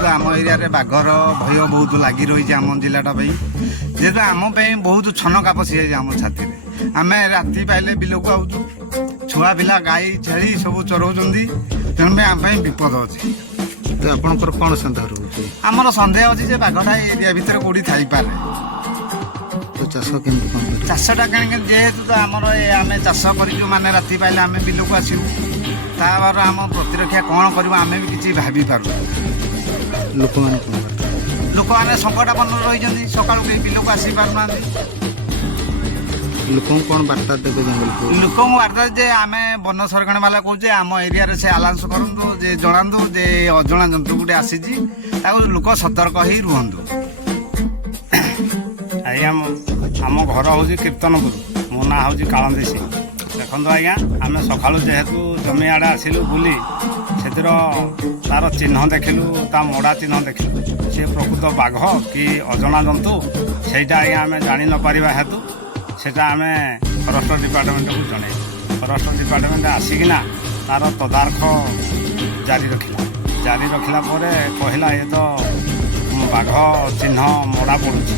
ଯେହେତु ଆମ ଏରିଆରେ ବାଘର ଭୟ ବହୁତ ଲାଗି ରହିଛି ଆମ ଜିଲ୍ଲାଟା ପାଇଁ, ଯେହେତୁ ଆମ ପାଇଁ ବହୁତ ଛନକା ପଶିଯାଇଛି ଆମ ଛାତିରେ। ଆମେ ରାତି ପାଇଲେ ବିଲକୁ ଆଉଛୁ, ଛୁଆ ପିଲା ଗାଈ ଛେଳି ସବୁ ଚରାଉଛନ୍ତି, ତେଣୁପାଇଁ ଆମ ପାଇଁ ବିପଦ ଅଛି। ତ ଆପଣଙ୍କର କ'ଣ ସନ୍ଦେହ ରହୁଛି? ଆମର ସନ୍ଦେହ ଅଛି ଯେ ବାଘଟା ଏରିଆ ଭିତରେ କୋଉଠି ଥାଇପାରେ। ତ ଚାଷ କେମିତି କ'ଣ କରିବେ? ଚାଷଟା କାହିଁକି ଯେହେତୁ ତ ଆମର ଆମେ ଚାଷ କରିଛୁ ମାନେ ରାତି ପାଇଲେ ଆମେ ବିଲକୁ ଆସିବୁ, ତାପରେ ଆମ ପ୍ରତିରକ୍ଷା କ'ଣ କରିବୁ ଆମେ ବି କିଛି ଭାବିପାରୁଛୁ। ଲୋକମାନେ କ'ଣ କରିବେ? ଲୋକମାନେ ସଙ୍କଟାପନ୍ନ ରହିଛନ୍ତି, ସକାଳୁ କେହି ବିଲକୁ ଆସିପାରୁନାହାନ୍ତି। ଲୋକଙ୍କୁ କ'ଣ ବାର୍ତ୍ତା ଦେବେ ଜଙ୍ଗଲକୁ? ଲୋକଙ୍କୁ ବାର୍ତ୍ତା ଯେ ଆମେ ବନ ସଂରକ୍ଷଣ ବାଲା କହୁଛେ ଆମ ଏରିଆରେ ସେ ଆଲାଉନ୍ସ କରନ୍ତୁ, ଯେ ଜଣାନ୍ତୁ ଯେ ଅଜଣା ଜନ୍ତୁ ଗୋଟେ ଆସିଛି, ତାକୁ ଲୋକ ସତର୍କ ହେଇ ରୁହନ୍ତୁ। ଆଜ୍ଞା ଆମ ଘର ହେଉଛି କୀର୍ତ୍ତନପୁର, ମୋ ନାଁ ହେଉଛି କାଳନ୍ଦୀ ସିଂ। ଦେଖନ୍ତୁ ଆଜ୍ଞା, ଆମେ ସକାଳୁ ଯେହେତୁ ଜମି ଆଡ଼େ ଆସିଲୁ ବୁଲି, ସେଥିର ତାର ଚିହ୍ନ ଦେଖିଲୁ, ତା ମଡ଼ା ଚିହ୍ନ ଦେଖିଲୁ, ସେ ପ୍ରକୃତ ବାଘ କି ଅଜଣା ଜନ୍ତୁ ସେଇଟା ଆଜ୍ଞା ଆମେ ଜାଣି ନ ପାରିବା ହେତୁ ସେଇଟା ଆମେ ଫରେଷ୍ଟ ଡିପାର୍ଟମେଣ୍ଟକୁ ଜଣେଇଲୁ। ଫରେଷ୍ଟ ଡିପାର୍ଟମେଣ୍ଟ ଆସିକିନା ତାର ତଦାରଖ ଜାରି ରଖିଲା ପରେ କହିଲା ଏ ତ ବାଘ ଚିହ୍ନ ମଡ଼ା ପଡ଼ୁଛି।